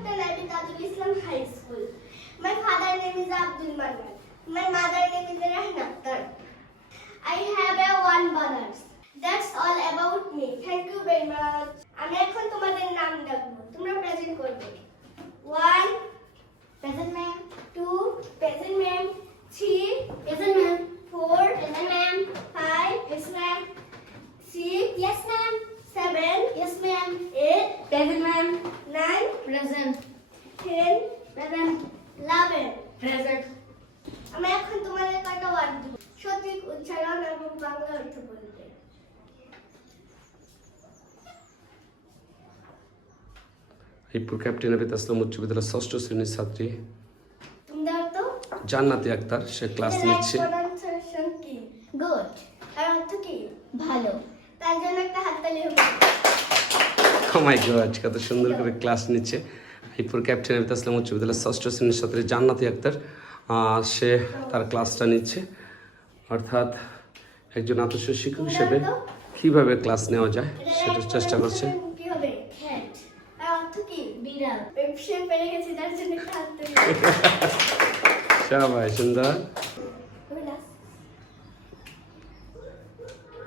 Dr. Nabi Tajul Islam High School. My father name is Abdul Manan. My mother name is Rahin Akhtar. I have a one brother. That's all about me. Thank you very much. আমি এখন তোমাদের নাম ডাকবো, তোমরা present করবে। 1 present ma'am, 2 present ma'am, 3 present ma'am, 4 present ma'am, 5 yes ma'am, 6 yes ma'am, 7 yes ma'am, 8 present ma'am, 9 present, 10 present, 11 present. আমি এখন তোমাদের কয়টা ওয়ার্ড দেব, সঠিক উচ্চারণ এবং বাংলা অর্থ বলবে। হিপ্পো ক্যাপ্টেন আবিদ আসলাম উচ্চ বিদ্যালয়ের ষষ্ঠ শ্রেণীর ছাত্রী তুমি দাও তো। জান্নাতি আক্তার, সে ক্লাস নিচ্ছে। প্রনাউন্সিয়েশন কি? গুড। আর অর্থ কি? ভালো। তার জন্য একটা হাততালি হবে। ও মাই গড, কত সুন্দর করে ক্লাস নিচ্ছে। হিপ্পো ক্যাপ্টেন আবিদ আসলাম উচ্চ বিদ্যালয়ের ষষ্ঠ শ্রেণীর ছাত্রী জান্নাতি আক্তার, সে তার ক্লাসটা নিচ্ছে। অর্থাৎ একজন আদর্শ শিক্ষক হিসেবে কিভাবে ক্লাস নেওয়া যায় সেটা চেষ্টা করছে। কি হবে? ক্যাট। আর অর্থ কি? বিড়াল। সে পেরে গেছে, তার জন্য একটা হাততালি। শাবাশ, সুন্দর।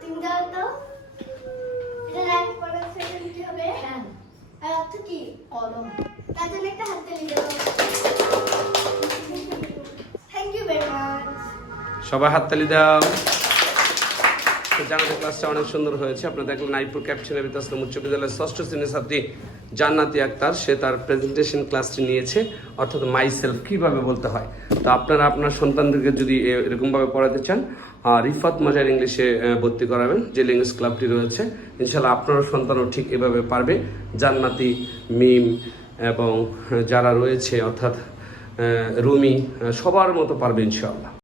তুমি দাও তো। এটা রাইট প্রনাউন্সিয়েশন কি হবে? হ্যাঁ। আর অর্থ কি? কলম। তার জন্য একটা হাততালি দাও। Thank you very much. সবাই হাততালি দাও। জান্নাতের ক্লাসটা অনেক সুন্দর হয়েছে। আপনারা দেখলেন নাইপুর ক্যাপ্টেন আবিদ আসলাম উচ্চ বিদ্যালয়ের ষষ্ঠ শ্রেণীর ছাত্রী জান্নাতি আক্তার, সে তার প্রেজেন্টেশন ক্লাসটি নিয়েছে, অর্থাৎ মাই সেলফ কীভাবে বলতে হয়। তো আপনারা আপনার সন্তানদেরকে যদি এরকমভাবে পড়াতে চান, রিফাত মজার ইংলিশে ভর্তি করাবেন, যে ল্যাঙ্গুয়েজ ক্লাবটি রয়েছে। ইনশাল্লাহ আপনার সন্তানও ঠিক এভাবে পারবে। জান্নাতি, মিম এবং যারা রয়েছে অর্থাৎ রুমি, সবার মতো পারবে ইনশাআল্লাহ।